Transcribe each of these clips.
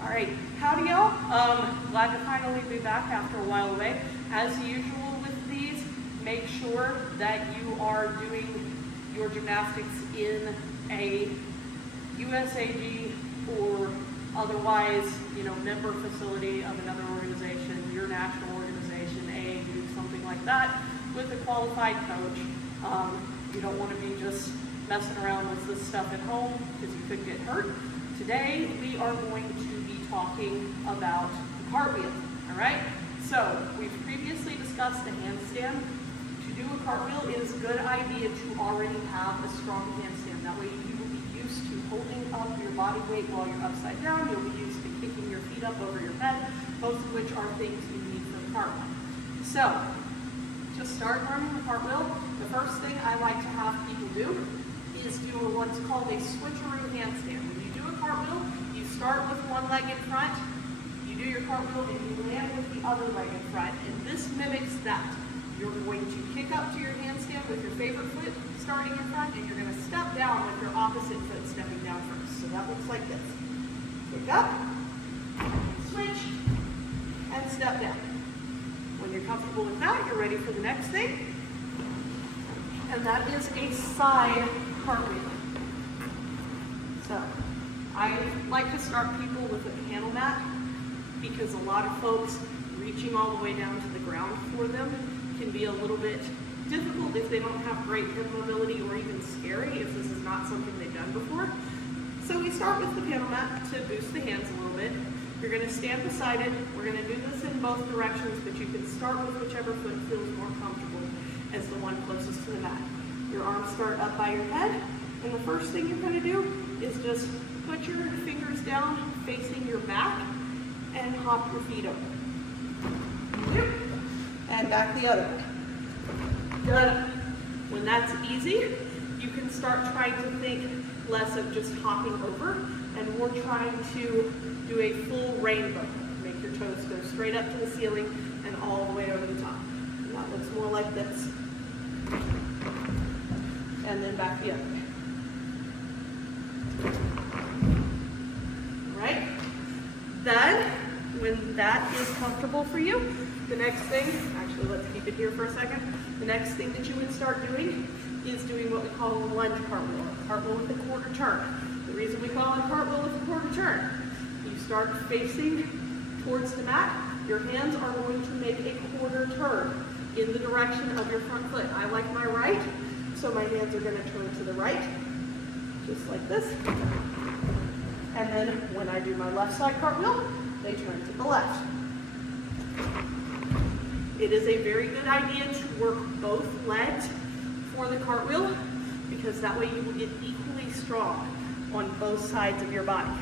All right, howdy y'all. Glad to finally be back after a while away. As usual with these, make sure that you are doing your gymnastics in a USAG or otherwise, member facility of another organization, your national organization, AAU, something like that, with a qualified coach. You don't want to be just messing around with this stuff at home because you could get hurt. Today, we are going to be talking about the cartwheel, all right? So, we've previously discussed the handstand. To do a cartwheel, it is a good idea to already have a strong handstand. That way you will be used to holding up your body weight while you're upside down. You'll be used to kicking your feet up over your head, both of which are things you need for the cartwheel. So, to start learning the cartwheel, the first thing I like to have people do is do what's called a switcheroo handstand. When you do a cartwheel, you start with one leg in front, you do your cartwheel, and you land with the other leg in front. And this mimics that. You're going to kick up to your handstand with your favorite foot starting in front, and you're going to step down with your opposite foot stepping down first. So that looks like this. Kick up, switch, and step down. When you're comfortable with that, you're ready for the next thing. And that is a side cartwheel. So, I like to start people with a panel mat because a lot of folks reaching all the way down to the ground for them can be a little bit difficult if they don't have great hip mobility, or even scary if this is not something they've done before. So we start with the panel mat to boost the hands a little bit. You're going to stand beside it. We're going to do this in both directions, but you can start with whichever foot feels more comfortable as the one closest to the mat. Your arms start up by your head, and the first thing you're going to do is just put your fingers down facing your back and hop your feet over. And back the other way. Good. When that's easy, you can start trying to think less of just hopping over and more trying to do a full rainbow. Make your toes go straight up to the ceiling and all the way over the top. And that looks more like this. And then back the other way. All right? Then, when that is comfortable for you, the next thing, actually let's keep it here for a second. The next thing that you would start doing is doing what we call a lunge cartwheel, a cartwheel with a quarter turn. The reason we call it a cartwheel with a quarter turn, you start facing towards the mat, your hands are going to make a quarter turn in the direction of your front foot. I like my right, so my hands are going to turn to the right, just like this. And then when I do my left side cartwheel, they turn to the left. It is a very good idea to work both legs for the cartwheel because that way you will get equally strong on both sides of your body.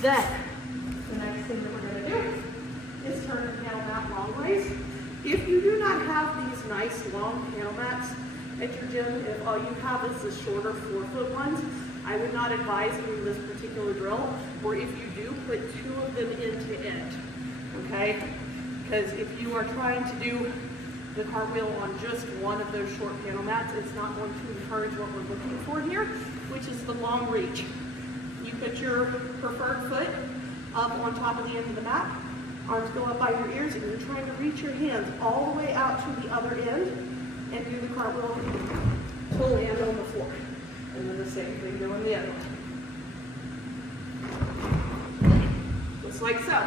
Then, the next thing that we're going to do is turn the panel mat long ways. If you do not have these nice long panel mats at your gym, if all you have is the shorter 4-foot ones, I would not advise doing this particular drill, or if you do, put 2 of them end to end, okay? Because if you are trying to do the cartwheel on just one of those short panel mats, it's not going to encourage what we're looking for here, which is the long reach. You put your preferred foot up on top of the end of the mat, arms go up by your ears, and you're trying to reach your hands all the way out to the other end and do the cartwheel to land on the floor. And then the same thing going the other way. Just like so.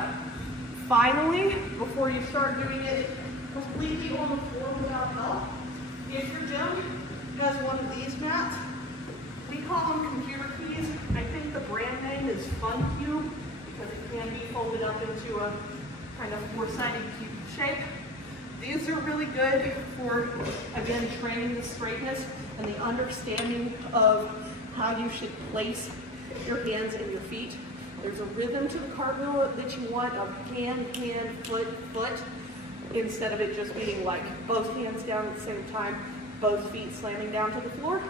Finally, before you start doing it completely on the floor without help, if your gym has one of these mats, we call them computer keys. I think the brand name is Fun Cube because it can be folded up into a kind of 4-sided cube shape. These are really good for, again, training the straightness and the understanding of how you should place your hands and your feet. There's a rhythm to the cartwheel that you want of hand, hand, foot, foot, instead of it just being like both hands down at the same time, both feet slamming down to the floor.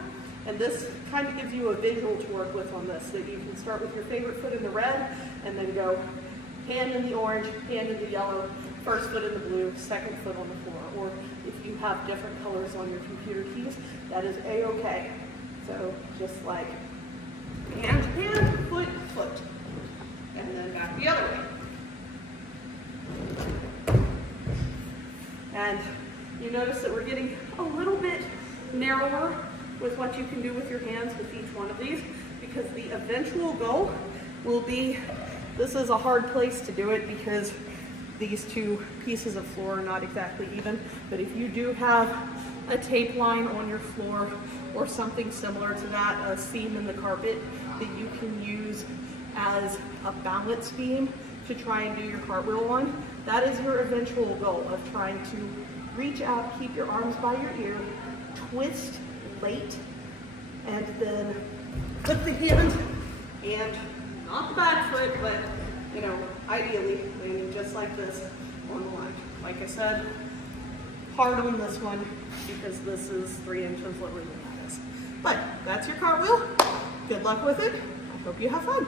And this kind of gives you a visual to work with on this, that you can start with your favorite foot in the red and then go hand in the orange, hand in the yellow, first foot in the blue, second foot on the floor. Or if you have different colors on your computer keys, that is a-okay. So just like hand, hand, foot, foot. And then back the other And you notice that we're getting a little bit narrower with what you can do with your hands with each one of these, because the eventual goal will be, this is a hard place to do it because these two pieces of floor are not exactly even, but if you do have a tape line on your floor or something similar to that, a seam in the carpet that you can use as a balance beam to try and do your cartwheel on, that is your eventual goal of trying to reach out, keep your arms by your ear, twist late, and then flip the hand and not the back foot, but you know, ideally landing just like this on the line. Like I said, hard on this one because this is 3 inches lower than that is. But that's your cartwheel. Good luck with it. I hope you have fun.